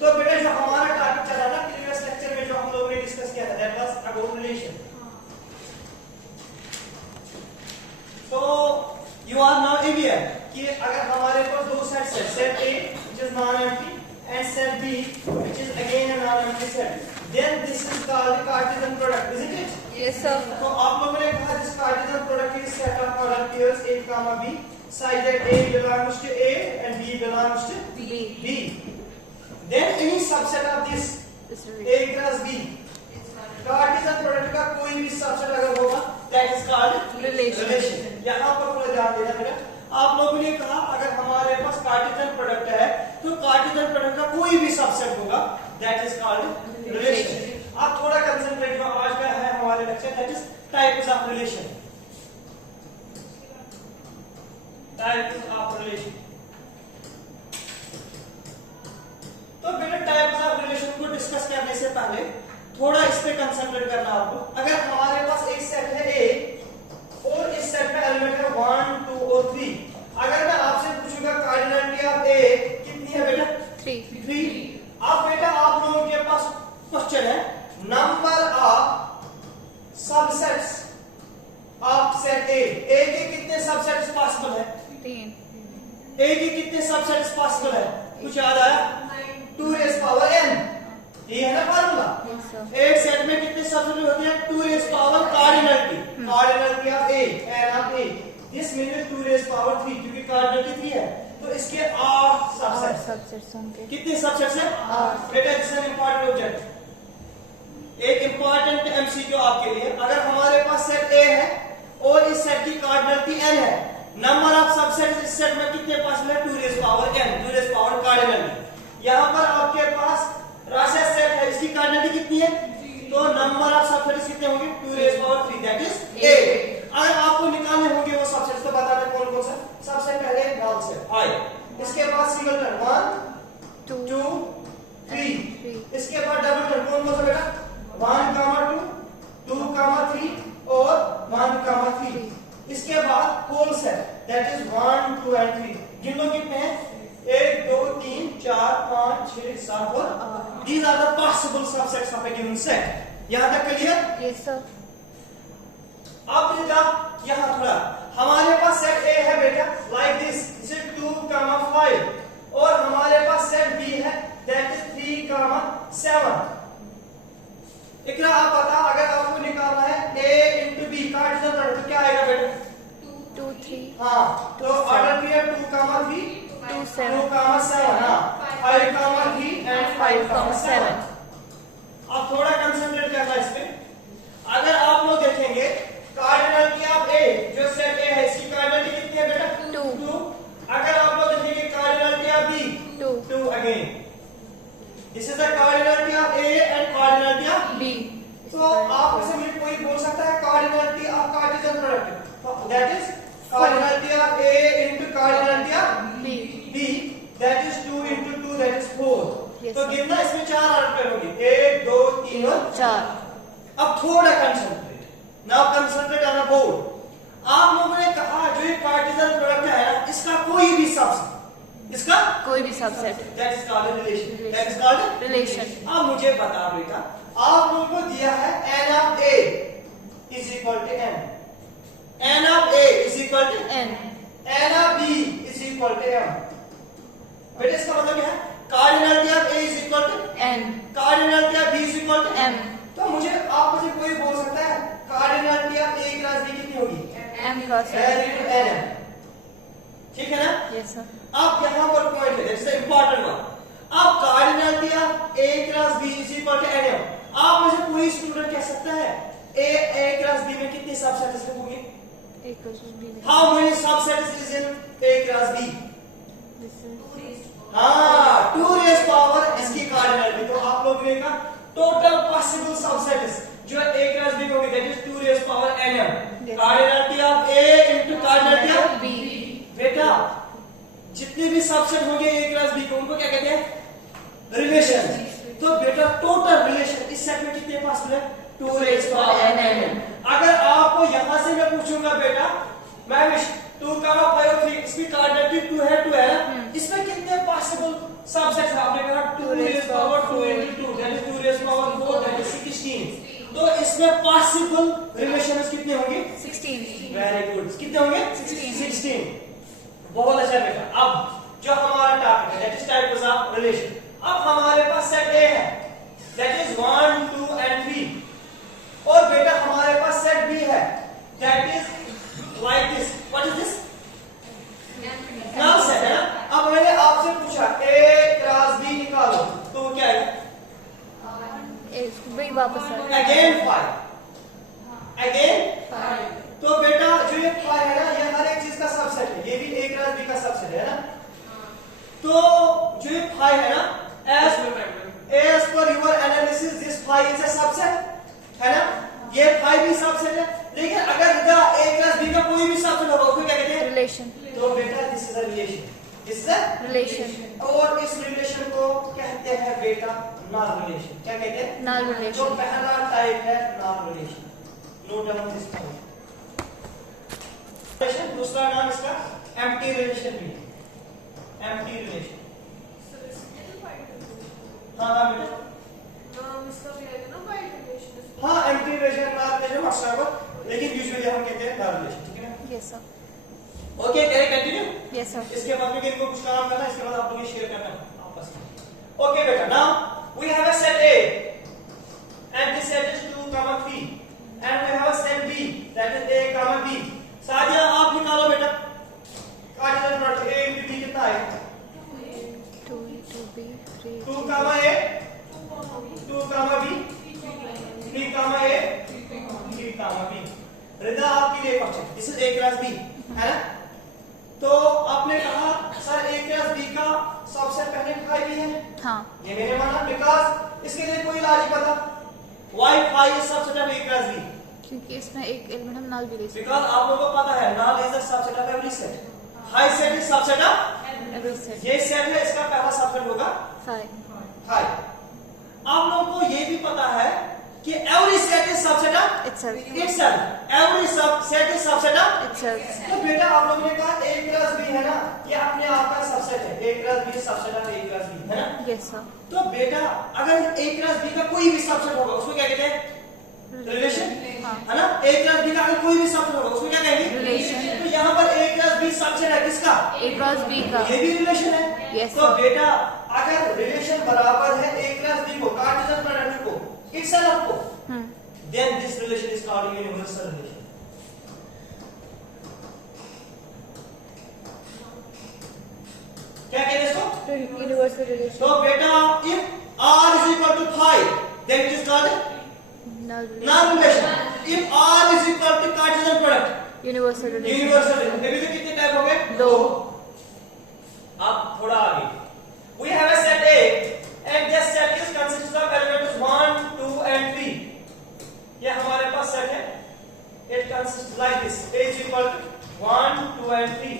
तो बेटा जो हमारा टॉपिक चला ना प्रीवियस लेक्चर में, जो हम लोगों ने डिस्कस किया था, दैट वाज अबाउट रिलेशन. तो यू आर नाउ aware कि अगर हमारे पास दो सेट्स है, set A which is non-empty and set B which is again a non-empty set, then this is called Cartesian product, isn't it? Yes sir. तो आप लोगों ने कहा this Cartesian product is set of product pairs A comma B such that A belongs to A and B belongs to B. Then any subset of this A cross B, Cartesian product का कोई भी subset अगर होगा that is called relation. यहाँ पर थोड़ा ध्यान देना बेटा. आप लोगों ने कहा अगर हमारे पास कार्टेशियन प्रोडक्ट है तो कार्टेशियन प्रोडक्ट का कोई भी सबसेट होगा that is called relation. आप थोड़ा कंसंट्रेट करो, आज का है हमारे lecture that is types of relation. Types of relation. तो बेटा टाइप्स ऑफ रिलेशन को डिस्कस करने से पहले थोड़ा इस पे कंसंट्रेट करना आपको. अगर हमारे पास एक सेट है A और इस सेट में एलिमेंट है 1 2 और 3, अगर मैं आपसे पूछूंगा कार्डिनलिटी ऑफ A कितनी है बेटा? 3. अब बेटा आप लोगों के पास क्वेश्चन है number of subsets of set A. A के कितने सबसेट्स पॉसिबल है? 3. A के कितने सबसेट्स पॉसिबल है? कुछ याद आया? 2 raised power n, ये है ना फार्मूला. एक सेट में कितने सबसेट होते हैं? 2 raised power cardinality. Cardinality of A, n of A, this means 2 raised power 3, क्योंकि कार्डिनलिटी 3 है तो इसके 8 सबसेट्स होंगे. कितने सबसेट्स हैं? 8. बेटा दिस इज इंपॉर्टेंट ऑब्जेक्ट. एक इंपॉर्टेंट एमसीक्यू आपके लिए. अगर हमारे पास सेट A है और इस सेट की कार्डिनलिटी n है, नंबर ऑफ सबसेट्स इस सेट में कितने पॉसिबल है? 2 raised power n, 2 raised power cardinality. यहाँ पर आपके पास राशि सेट है, इसकी कार्डिनलिटी कितनी है? तो नंबर ऑफ सबसेट्स कितने होंगे? 2 raised power 3, that is A. अगर आपको निकालने होंगे वो सबसेट्स तो बता दें कौन कौन सा. सबसे पहले डबल सेट I, इसके बाद सिंगलटन 1 2 3, इसके बाद डबल टन कौन कौन सा बेटा? 1 2 2 3 और 1 3. इसके बाद whole set that is 1 2 and 3. गिन लो कितने हैं? 1 2 3 4 5 6 7 और 8. These are the possible subsets of a given set. यहाँ तक क्लियर? Yes sir. अब बेटा यहाँ थोड़ा हमारे पास सेट A है बेटा like this, इसे 2 5 और हमारे पास सेट B है that is 3 7. इकरा आप बता, अगर आपको निकालना है A into B cardinal product तो क्या आएगा बेटा? 2 3. हाँ, तो ऑर्डर किया 2 3 2 7. 2 7, हाँ 5 3 and 5 7. अब थोड़ा कंसंट्रेट करना इस पे. अगर आप लोग देखेंगे कार्डिनलिटी ऑफ A, जो सेट A है इसकी कार्डिनलिटी कितनी है बेटा? 2. अगर आप लोग देखेंगे cardinality of B 2 again. This is the cardinality of A and cardinality of B. तो आप में से मुझे कोई बोल सकता है कार्डिनलिटी ऑफ कार्टेशियन प्रोडक्ट, तो that is cardinality of A into cardinality of B, that is 2 into 2, that is 4. तो गिनना इसमें 4 आर्टिकल होंगे, 1 2 3 और 4. अब थोड़ा concentrate, now concentrate on the board. आप लोगों ने कहा जो ये कार्टेशियन प्रोडक्ट है ना, इसका कोई भी सबसेट, इसका कोई भी subset, that is called relation. That is called relation. अब मुझे बता बेटा, आप लोगों को दिया है n of A is equal to n, n of A is equal to n, n of B is equal to m. बेटा इसका मतलब क्या है? Cardinality of A is equal to n, cardinality of B is equal to m. तो मुझे कोई बोल सकता है cardinality of A cross B कितनी होगी? m cross n n. into n. ठीक है ना? Yes sir. अब यहाँ पर पॉइंट है, दैट्स द इंपॉर्टेंट वन. अब cardinality of A cross B is equal to nm. आप में से कोई स्टूडेंट कह सकता है A क्रॉस B में कितने सबसेट्स होंगे? A cross B. How many subsets is in A cross B? This is हाँ 2 raised power इसकी कार्डिनलिटी. तो आप लोग ने कहा टोटल पॉसिबल सबसेट्स जो A क्रॉस B होंगे that is 2 raised power nm. Cardinality of A into cardinality of B. बेटा जितने भी सबसेट होंगे A क्रॉस B को उनको क्या कहते हैं? रिलेशन. तो बेटा टोटल रिलेशन इस सेट में कितने पॉसिबल है? 2 raised power n. अगर आपको यहां से मैं पूछूंगा बेटा मैं 2 5 और 3 इसकी कार्डिनलिटी 2 है ना, इसमें कितने पॉसिबल सबसेट्स है? आपने कहा 2 2 raised power 2 into 2 that is 2 raised power 4 that is 16. तो इसमें पॉसिबल रिलेशंस कितने होंगे? 16. Very good. कितने होंगे? 16. बहुत अच्छा बेटा. अब जो हमारा टॉपिक है that is types of relation. अब हमारे पास सेट ए है दैट इज 1 2 and 3 और बेटा हमारे पास सेट बी है that is like this. What is this? Null set है ना. अब मैंने आपसे पूछा ए क्रॉस बी निकालो तो क्या है? वही वापस आ अगेन 5 अगेन. तो बेटा जो ये 5 है ना ये हर एक चीज का सबसेट है. ये भी ए क्रॉस बी का सबसेट है ना. तो जो ये 5 है ना as per your analysis this 5 is a subset है ना. ये 5 भी सबसेट है. लेकिन अगर इधर ए क्रॉस बी का कोई भी सबसेट होगा उसको क्या कहते हैं? रिलेशन. तो बेटा this is a relation. This is a relation. और इस रिलेशन को कहते हैं बेटा नॉन रिलेशन. क्या कहते हैं? नॉन जो रिलेशन. पहला टाइप है non relation. Note down this point. Relation दूसरा नाम इसका एम्प्टी रिलेशन भी है. Empty relation. हाँ हाँ बेटा. हाँ एम्प्टी रिलेशन नॉन रिलेशन अक्सर लेकिन यूजुअली हम कहते हैं नॉन रिलेशन. ठीक है ना. Yes sir. Okay can continue. Yes sir. इसके बाद में इनको कुछ काम करना है. इसके बाद आप लोग ये शेयर करना है आपस में. ओके बेटा now we have a set A and this set is 2 3 and we have a set b that is a b. Sadia आप निकालो बेटा cardinal product a into b कितना है? 2 into b 3 2 a 2 b 3 a 3 b. रिदा आपके लिए question. This is a cross b है ना. तो आपने कहा सर a क्रॉस b का सबसे पहले 5 भी है. हाँ. ये मैंने माना बिकॉज़ इसके लिए कोई लॉजिक बता. why 5 is subset of a cross b? क्योंकि इसमें एक एलिमेंट हम नल भी ले सकते बिकॉज़ आप लोगों को पता है null is the subset of every set. high set is subset of हैं. Every set. ये सेट है इसका पहला सबसेट होगा 5 high. आप लोगों को ये भी पता है कि every set is subset of itself. itself. every set is subset of itself. तो बेटा आप लोगों ने कहा a क्रॉस b है ना. ये अपने आप का सबसेट है. a cross b subset of a cross b है ना. Yes sir. तो बेटा अगर a क्रॉस b का कोई भी सबसेट होगा उसको क्या कहते हैं? रिलेशन. हाँ. है ना. a क्रॉस b का अगर कोई भी सबसेट होगा उसको क्या कहेंगे? रिलेशन. तो यहाँ पर a क्रॉस b सबसेट है किसका? a क्रॉस b का. ये भी रिलेशन है. Yes, तो sir. बेटा अगर रिलेशन बराबर है a क्रॉस b को कार्टेशियन प्रोडक्ट को इटसेल्फ को then this relation is called universal relation. क्या कहते हैं इसको? Universal relation. तो बेटा if r is equal to 5 then it is called null non relation. if r is equal to Cartesian product universal relation. universal relation. देखिए तो कितने type हो गए? 2. अब थोड़ा आगे we have a set A and this set is consists of elements 1 2 and 3. ये हमारे पास सेट है. it consists like this. A is equal to 1 2 and 3.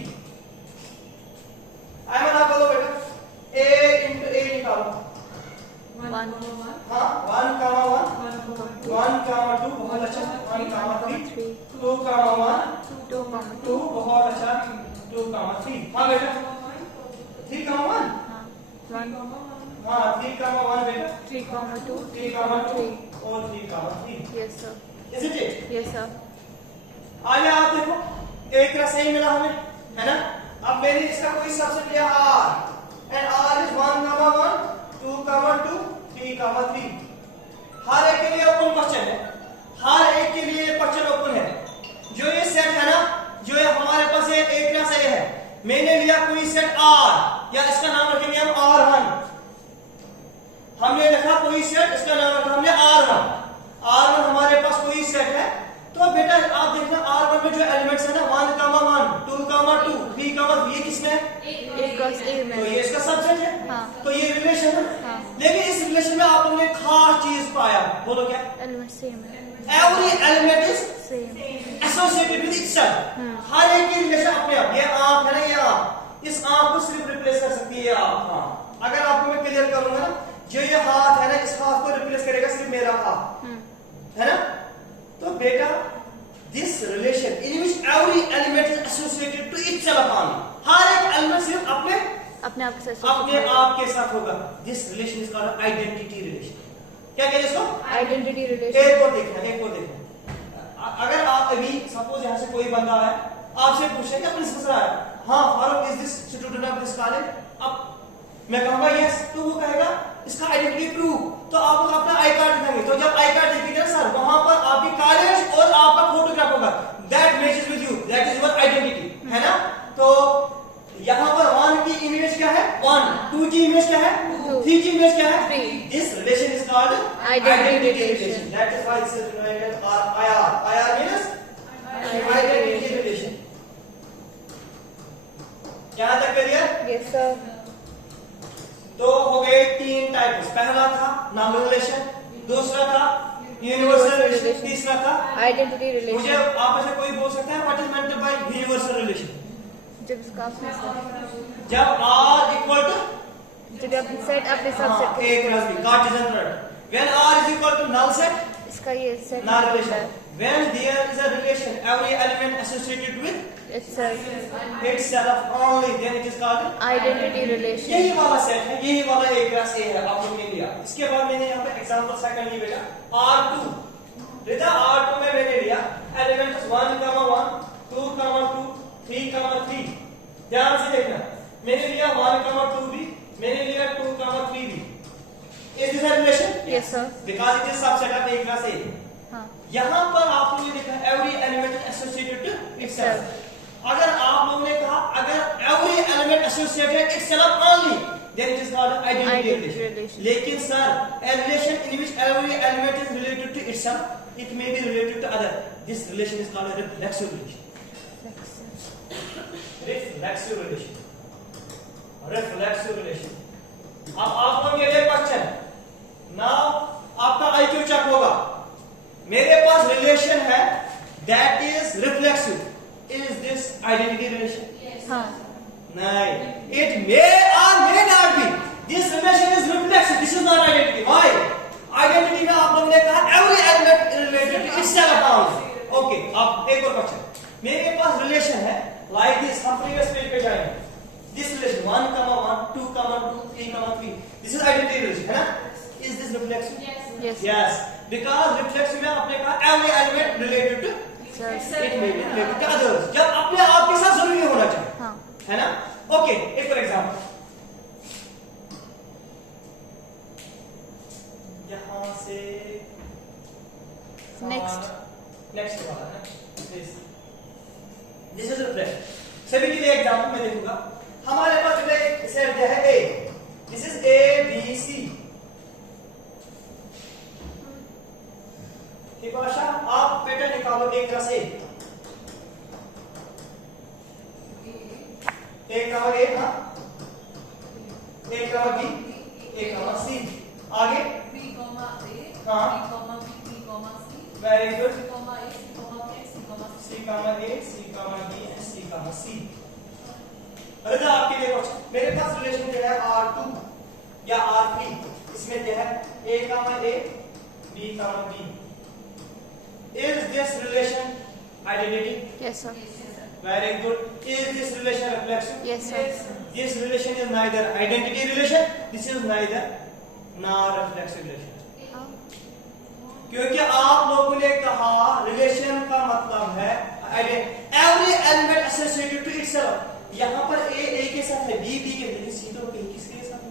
Aiman आप बोलो बेटा a into a निकालो. 1 हाँ 1 2 बहुत अच्छा. 1 3 2 1 2 2 बहुत अच्छा. 2 3 हाँ बेटा 3 1 हाँ. 1 हाँ 3 1 बेटा 3 2 3 2 और 3 yes sir. 3 isn't it? Yes sir. आगे आप देखो एक का सही मिला हमें है ना. अब मैंने इसका कोई सबसेट लिया r and r is 1 1 2 2 3 3. हर एक के लिए ओपन क्वेश्चन है. हर एक के लिए क्वेश्चन ओपन है. जो ये सेट है ना जो ये हमारे पास ये एक का सही है. मैंने लिया कोई सेट r या इसका नाम रखेंगे हम r1. हमने लिखा कोई सेट इसका नाम रखा हमने r1. r1 हमारे पास कोई सेट है. तो बेटा आप देखना r1 में जो एलिमेंट्स है ना 1 1 2 2 3 ये किसमें है? a क्रॉस a में. तो ये इसका सबसेट है. हाँ. तो ये रिलेशन है. हाँ. लेकिन इस रिलेशन में आप लोगों ने खास चीज पाया. बोलो क्या? एलिमेंट सेम है. Every element is same. Associated with itself. हर एक की रिलेशन अपने आप. ये आंख है ना ये आंख. इस आंख को सिर्फ रिप्लेस कर सकती है ये आंख. हाँ अगर आपको मैं क्लियर करूंगा ना जो ये हाथ है ना इस हाथ को रिप्लेस करेगा सिर्फ मेरा हाथ है ना. तो बेटा this relation in which every element is associated to itself only. हर एक एलिमेंट सिर्फ अपने अपने आप के साथ अपने आप के साथ होगा। This relation is called identity relation. क्या कहते हैं इसको? Identity relation. एक और देखना। अगर आप अभी सपोज यहाँ से कोई बंदा है, आपसे पूछे कि प्रिंसिपल आया, हाँ Farooq is this student of this college, अब मैं कहूंगा यस, तो वो कहेगा इसका आइडेंटिटी प्रूफ, तो आप अपना आई कार्ड दिखाएंगे। तो जब आई कार्ड दिखेगा ना सर, वहां पर आपकी कॉलेज और आपका फोटोग्राफ होगा, that matches with you, that is your identity, है ना। तो यहाँ पर 1 की इमेज क्या है 1, 2 की इमेज क्या है 2, 3 की इमेज क्या है 3। This relation is called identity relation. That is why this is known as IR। IR means identity relation. यहां तक क्लियर? Yes sir. तो हो गए 3 टाइप्स। पहला था नॉमिनल रिलेशन, दूसरा था यूनिवर्सल रिलेशन, तीसरा था आइडेंटिटी रिलेशन। मुझे आप में से कोई बोल सकता है what is meant by universal relation? जब इसका अपने जब R इक्वल टू जब अपने सेट अपने subset A cross B, Cartesian product, when R is equal to null set, इसका ये set null relation, when there is a relation every element associated with itself only, then it is called identity relation. यही वाला set है, यही वाला A cross A है, आप लोग ने लिया। इसके बाद मैंने यहाँ पे एग्जांपल सेकंड लिया बेटा R2, बेटा R2 में मैंने लिया एलिमेंट्स 1, 1, 2, 2, 3, 3। ध्यान से देखना, मैंने लिया 1, 2 भी, मैंने लिया 2, 3 भी। Is this a relation? Yes sir. Because it is subset of A class A. हाँ। यहाँ पर आप लोगों ने देखा every element is associated to itself. अगर आप लोगों ने कहा अगर every element associated itself only, then it is called identity relation. लेकिन sir, a relation in which every element is related to itself, it may be related to other. This relation is called a reflexive relation. Reflexive relation. Reflexive relation. अब आप लोग के लिए question, now आपका IQ check होगा। मेरे पास relation है that is reflexive. Is this identity relation? Yes. हाँ। नहीं. It may or may not be. This relation is reflexive. This is not identity. Why? Identity में आप लोगों ने कहा every element related to itself only. Okay. अब एक और क्वेश्चन, मेरे पास रिलेशन है like this, हम प्रीवियस पेज पे जाएंगे। This relation 1, 1, 2, 2, 3, 3। This is identity relation, है ना? Is this reflexive? Yes. Yes. Because reflexive में आपने कहा every element related to it may be related to others. जब अपने आप के साथ जरूरी होना चाहिए, हाँ। है ना? Okay. एक फॉर एग्जाम्पल, यहाँ से नेक्स्ट वाला है This is reflexive. सभी के लिए एग्जाम्पल में देखूंगा। हमारे पास जो है सेट दिया है A, this is A B C। ठीक है आशा, आप पैटर्न निकालो A cross A। A cross A, हाँ, A cross B, A cross C, आगे B, A, हाँ, B, B, C, very good, C, A, C, A, C, B, C। अरे आपके लिए क्वेश्चन, मेरे पास रिलेशन जो है R2 या R3, इसमें जो है A, B, B। Is this relation identity? Yes sir. Very good. Is this relation reflexive? Yes sir. This relation is neither identity relation, this is neither nor reflexive relation. हाँ। क्योंकि आप लोगों ने कहा रिलेशन का मतलब है every element associated to itself। यहाँ पर A के साथ है, B के साथ है, C तो किसके साथ है?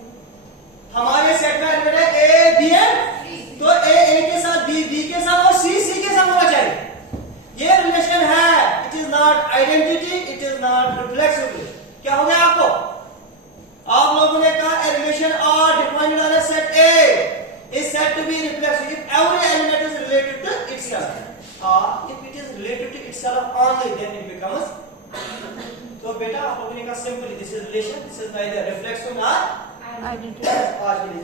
हमारे सेट में एलिमेंट है A B है, तो A के साथ, B के साथ और C के साथ होना चाहिए। ये रिलेशन है, it is not identity, it is not reflexive. क्या हो गया आपको? आप लोगों ने कहा a relation R defined on a set A is said to be reflexive if every element is related to itself, or if it is related to itself only, then it becomes। तो बेटा आप लोगों ने कहा simply this is relation, this is neither reflexive nor identity. आज के लिए